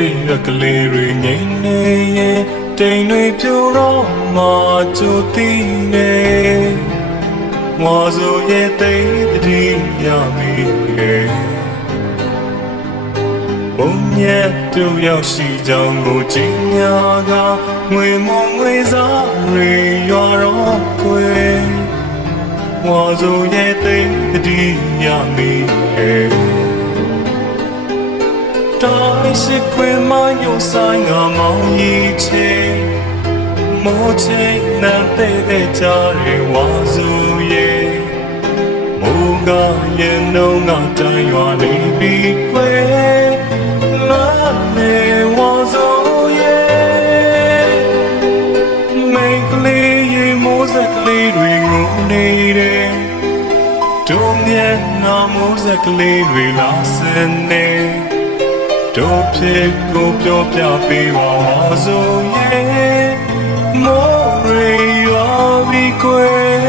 သေးရကလေးတွေငိမ့်နေရဲ့တိမ်တွေပြိုတော့မှကြိုသိနေငါဆိုရဲ့တိမ်တည်းရမိရဲ့ဘုံညက်တူရောက်ရှိကြောင်းကိုကြည်ညာကငွေမုံငွေစားတွေရွာတော့ကွယ်ငါဆိုရဲ့တိမ်တည်းရမိရဲ့တိုင်းရှိခွေမညိုဆိုင်ငါမောင်ကြီးချေမိုးချိနံတဲ့ကြရဲဝါစုရဲ့မိုးကရဲ့နှုံးကတိုင်းရွာနေပြီးခွေနာနေဝါစုရဲ့မိန်ကလေးရဲ့မိုးစက်ကလေးတွေငုံနေတယ်တို့မျက်နှာမိုးစက်ကလေးတွေလာစနေတို့ဖြစ်ကိုပြောပြပေးပါဆိုရဲ့မိုးရေရွာပြီးကွယ်